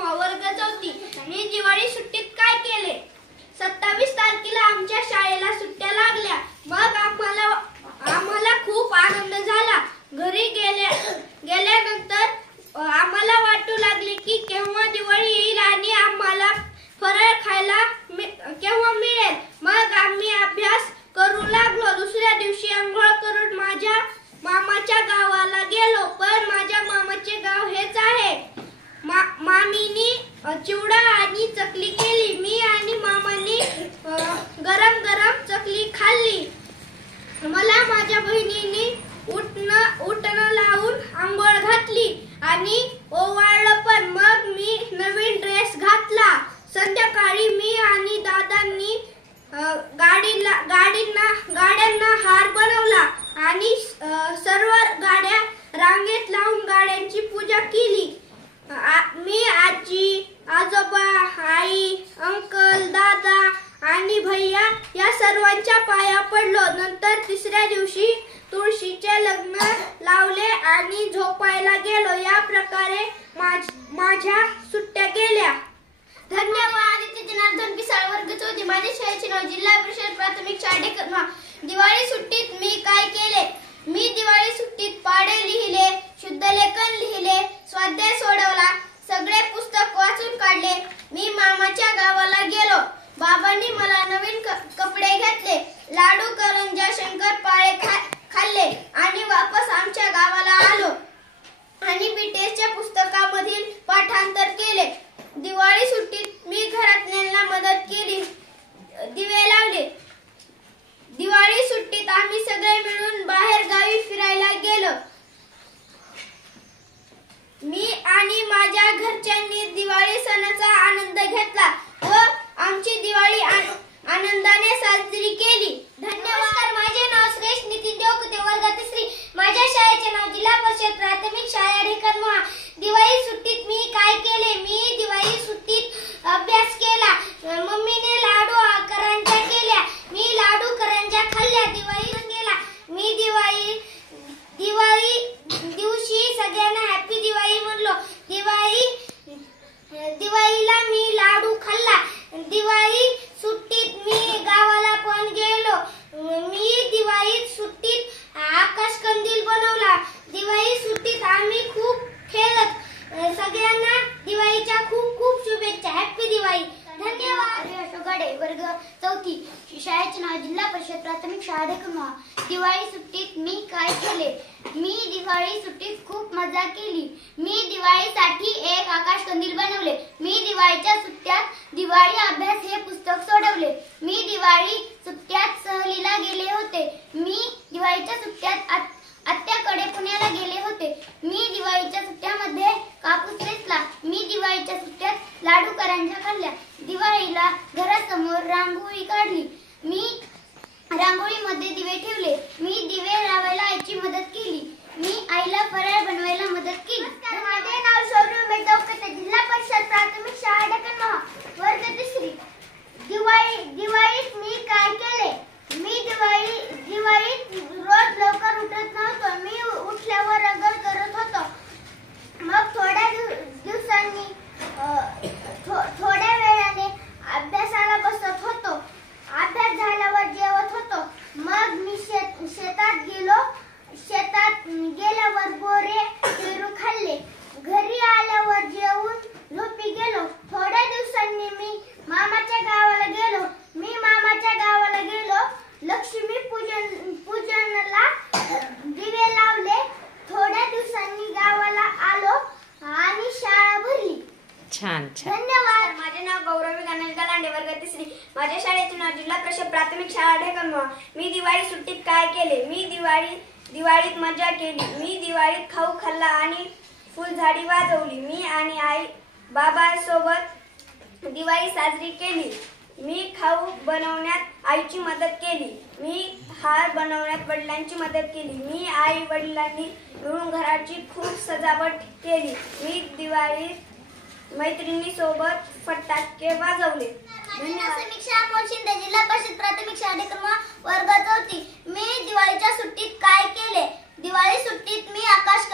क्रमांक वर्ग 4. मी दिवाळी सुट्टीत काय केले? 27 तारखेला आमच्या शाळेला सुट्ट्या लागल्या. मग आम्हाला खूप आनंद झाला. घरी गेल्यानंतर आम्हाला वाटू लागले की केव्हा दिवाळी येईल आणि आम्हाला फराळ खायला केव्हा मिळेल. मग आम्ही अभ्यास करू लागलो. दुसऱ्या दिवशी अंघोळ करून माझ्या मामाच्या गावाला गेलो. पण माझ्या मामाचे गाव हेच आहे. मामीनी चिवडा आणि चकली केली. मी आणि मामानी गरम गरम चकली खाल्ली. मला माझ्या बहिणीने उटणं लावून आंघोळ घातली आणि ओवाळलं पण. मग मी नवीन ड्रेस घातला. संध्याकाळी मी आणि दादांनी गाड्यांना हार बनवला आणि सर्व गाड्या रांगेत लावून गाड्यांची पूजा केली. मी आजी, आजोबा, आई, अंकल, दादा आणि भैया या सर्वांच्या पाया पडलो. नंतर तिसऱ्या दिवशी तुळशीचे लग्न लावले आणि झोपायला गेलो. या प्रकारे माझ्या सुट्ट्या गेल्या. धन्यवाद. आदित्य जनार्दन पिसाळ, वर्ग 4. माझ्या शाळेचे नाव जिल्हा परिषद प्राथमिक शाळा ढेकणवा. दिवाळी सुट्टीत मी काय केले? मी दिवाळी सुट्टीत पाढे लिहिले, शुद्धलेखन लिहिले, स्वाध्याय सोडवला, सगळे पुस्तक वाचून काढले. मी मामाच्या गावाला गेलो. बाबांनी मला नवीन कपडे घेतले. लाडू, करंज्या, शंकरपाळे खाल्ले आणि वापस आमच्या गावाला आलो आणि बीटीएसच्या पुस्तकामधील पाठांतर केले. दिवाळी सुट्टीत मी घरातल्यांना मदत केली, दिवे लावले. दिवाळी सुट्टीत आम्ही सगळे मिळून बाहेर गावी फिरायला गेलो. मी आणि माझ्या घरच्यांनी दिवाळी सणाचा आनंद घेतला व आमची दिवाळी आनंदाने साजरी केली. धन्यवाद. माझे नाव श्रेष्ठ नितीन देवकुते, वर्ग 3. माझ्या शाळेचे नाव जिल्हा परिषद प्राथमिक शाळा ढेकणवा. दिवाळी सुट्टीत मी काय केले? मी दिवाळी सुट्टीत अभ्यास केला. मम्मीने लाडू करंज्या केल्या. मी लाडू करंज्या खाल्ल्या. दिवाळी गेला. मी दिवाळी दिवशी सगळ्यांना हॅपी दिवाळी म्हणलो. दिवाळीला मी लाडू खाल्ला. दिवाळी सुट्टीत मी गावाला पण गेलो. मी दिवाळी सुट्टीत आकाशकंदील बनवला. दिवाळी सुट्टीत आम्ही खूप खेळत. सगळ्यांना दिवाळीच्या खूप खूप शुभेच्छा. हॅपी दिवाळी. धन्यवाद. गडे, वर्ग 4. शाळेचे नाव जिल्हा परिषद प्राथमिक शाळा ढेकणवा. दिवाळी सुट्टीत मी काय केले? मी दिवाळी सुट्टीत खूप मजा केली. मी दिवाळीसाठी एक आकाशकंदील बनवले. मी दिवाळीच्या सुट्ट्यात दिवाळी अभ्यास हे पुस्तक सोडवले. मी दिवाळी सुट्ट्यात सहलीला गेले होते. मी दिवाळीच्या सुट्ट्यात आत्याकडे पुण्याला गेले होते. मी दिवाळीच्या सुट्ट्यामध्ये कापूस वेचला. मी दिवाळीच्या सुट्ट्यात लाडू करंज्या खाल्ल्या. दिवाळीला घरासमोर रांगोळी काढली. मी रांगोळीमध्ये दिवे ठेवले. मी दिवे लावायला आईची मदत केली. मी आईला फराळ बनवायला मदत केली. माझे नाव शौर्य मेहता, जिल्हा परिषद प्राथमिक शाळा ढेकणवा, वर्ग 3. दिवाळीत मी काय केले? मी दिवाळीत रोज लवकर उठत नव्हतो. मी उठल्यावर अंघोळ करत होतो. मग थोड्या दिवसांनी थोड्या वेळाने अभ्यासाला बसत होतो. अभ्यास झाल्यावर जेवत होतो. मग मी शेतात गेलो. शेतात गेल्यावर बोरे पेरू खाल्ले. घरी आल्यावर जेवून झोपी गेलो. थोड्या दिवसांनी मी मामाच्या गावाला गेलो. मी मामाच्या गावाला गेलो. लक्ष्मी पूजनाला दिवे लावले. थोड्या दिवसांनी गावाला आलो आणि शाळा भरली. छान छान. धन्यवाद. माझे नाव गौरवी गणेशदा लांडे, वर्ग 3. माझ्या शाळेचे नाव जिल्हा परिषद प्राथमिक शाळा ढेकणवा. मी दिवाळी सुट्टीत काय केले? मी दिवाळीत मजा केली. मी दिवाळीत खाऊ खाल्ला आणि फुलझाडी वाजवली. मी आणि आई बाबांसोबत दिवाळी साजरी केली. मी खाऊ बनवण्यात आईची मदत केली. मी हार बनवण्यात वडिलांची मदत केली. मी आई वडिलांनी मिळून घराची खूप सजावट केली. मी दिवाळीत मैत्रिणीसोबत फटाके वाजवले. समीक्षा शिंदे, जिल्हा परिषद प्राथमिक शाळा ढेकणवा, वर्ग 4. मी दिवाळीच्या सुट्टीत काय केले? दिवाळी सुट्टीत मी आकाश